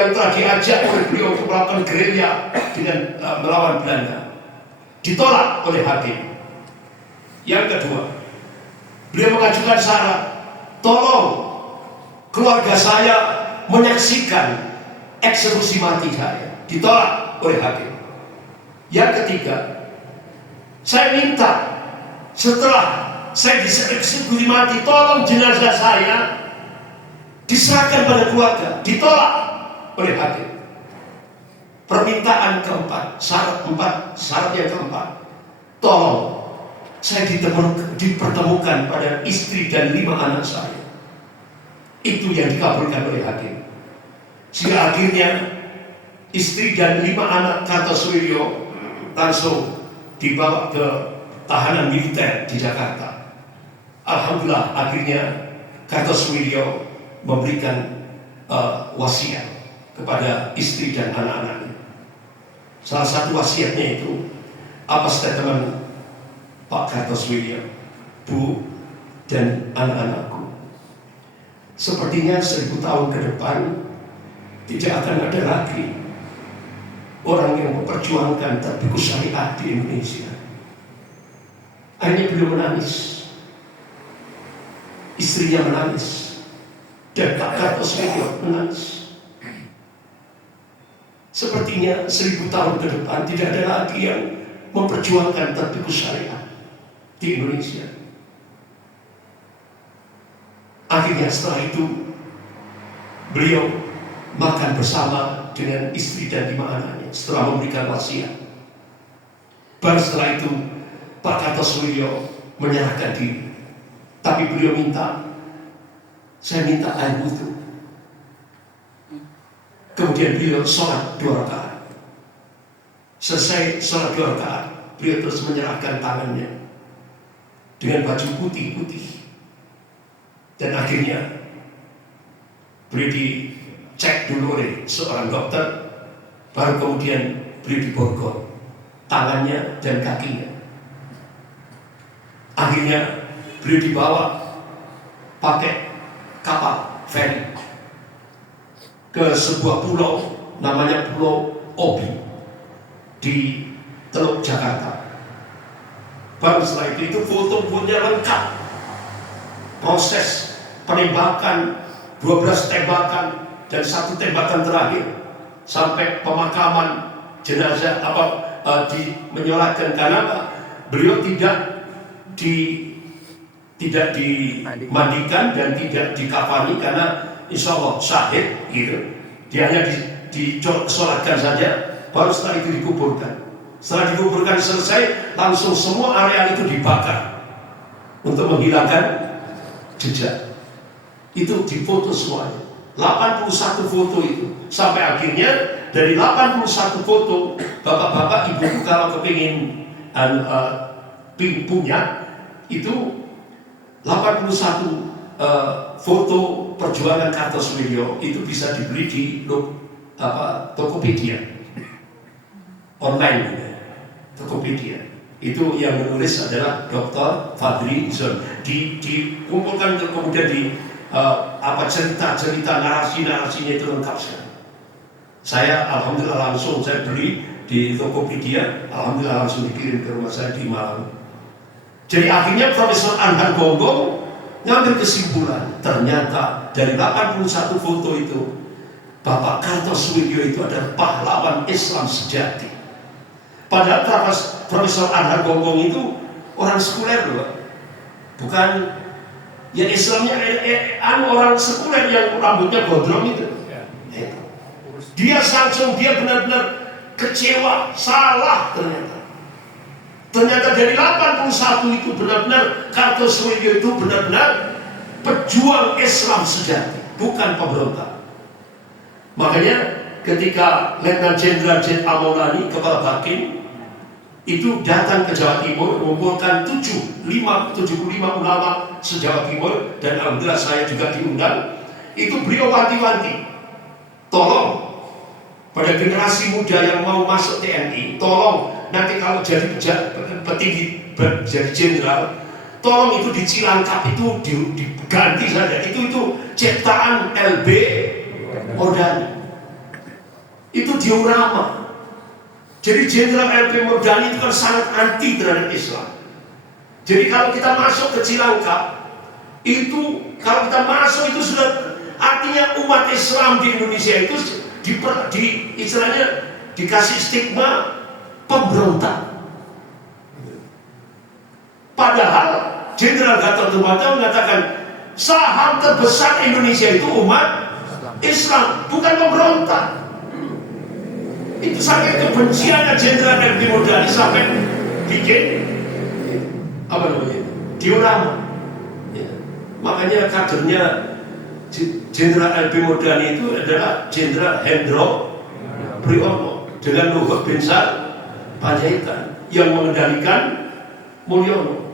yang telah diajak oleh beliau untuk melakukan gerilya dengan melawan Belanda ditolak oleh hakim. Yang kedua, beliau mengajukan syarat, tolong keluarga saya menyaksikan eksekusi mati saya. Ditolak oleh hakim. Yang ketiga, saya minta setelah saya dieksekusi mati, tolong jenazah saya diserahkan pada keluarga. Ditolak oleh hakim. Permintaan keempat, syarat yang keempat, tolong saya dipertemukan pada istri dan 5 anak saya. Itu yang dikabulkan oleh hakim. Sehingga akhirnya istri dan 5 anak Kartosoewirjo langsung dibawa ke tahanan militer di Jakarta. Alhamdulillah akhirnya Kartosoewirjo memberikan wasiat kepada istri dan anak-anaknya. Salah satu wasiatnya itu apa statement Pak Kartosoewirjo, Bu dan anak-anakku, sepertinya 1000 tahun ke depan tidak akan ada lagi orang yang memperjuangkan tatbiq syariah di Indonesia. Akhirnya beliau menangis, istrinya menangis, dan Pak Kartosoewirjo menangis. Sepertinya 1000 tahun ke depan tidak ada lagi yang memperjuangkan tatbiq syariah di Indonesia. Akhirnya setelah itu beliau makan bersama dengan istri dan 5 anaknya setelah memberikan wasiat. Baru setelah itu Pak Kartosoewirjo menyerahkan diri. Tapi beliau minta, saya minta air wudhu. Kemudian beliau sholat 2 rakaat. Selesai sholat 2 rakaat, beliau terus menyerahkan tangannya dengan baju putih-putih. Dan akhirnya beliau dicek dulu oleh seorang dokter, baru kemudian beliau diborgol tangannya dan kakinya. Akhirnya beliau dibawa pakai kapal feri ke sebuah pulau namanya Pulau Obi di Teluk Jakarta. Baru setelah itu foto-fotonya lengkap. Proses penembakan, 12 tembakan dan 1 tembakan terakhir sampai pemakaman jenazah menyolatkan, karena beliau tidak dimandikan dan tidak dikafani karena insya Allah syahid gitu. Dia hanya disolatkan saja, baru setelah itu dikuburkan. Setelah dikuburkan selesai, langsung semua area itu dibakar untuk menghilangkan jejak. Itu difoto semuanya, 81 foto itu. Sampai akhirnya dari 81 foto, bapak-bapak, ibu kalau kepingin punya itu 81 foto perjuangan Kartosoewirjo itu bisa dibeli di Tokopedia online gitu. Tokopedia itu yang menulis adalah Dr. Fadli Zon. Dikumpulkan kemudian cerita-cerita, narasi-narasinya itu lengkap sekali. Saya alhamdulillah langsung saya beli di Tokopedia, alhamdulillah langsung dikirim ke rumah saya di Malang. Jadi akhirnya Profesor Anhar Gonggong ngambil kesimpulan, ternyata dari 81 foto itu Bapak Kartosoewirjo itu adalah pahlawan Islam sejati. Padahal Profesor Anhar Gonggong itu orang sekuler loh, bukan ya Islamnya orang sekuler yang rambutnya gondrong itu. Dia benar-benar kecewa, salah ternyata dari 81 itu benar-benar Kartosoewirjo itu benar-benar pejuang Islam sejati, bukan pemberontak. Makanya ketika Letnan Jenderal J. A. Maulani, Kepala Bakin, itu datang ke Jawa Timur, mengumpulkan 75 ulama se-Jawa Timur, dan alhamdulillah saya juga diundang. Itu beliau wanti-wanti, tolong pada generasi muda yang mau masuk TNI, tolong nanti kalau jadi petinggi, jadi jenderal, tolong itu di Cilangkap itu diganti saja. Itu ciptaan LB Ordani. diorama. Jadi Jenderal LP Murdani itu kan sangat anti terhadap Islam. Jadi kalau kita masuk ke Cilangkap, itu kalau kita masuk itu sudah artinya umat Islam di Indonesia itu istilahnya dikasih stigma pemberontak. Padahal Jenderal Gatot Nurmantio mengatakan saham terbesar Indonesia itu umat Islam, bukan pemberontak. Itu sampai kebenciannya Jenderal LP Murdani sampai bikin apa namanya diorama. Ya. Makanya kadernya Jenderal LP Murdani itu adalah Jenderal Hendro Priyono dengan Luhut Binsar Panjaitan yang mengendalikan Mulyono.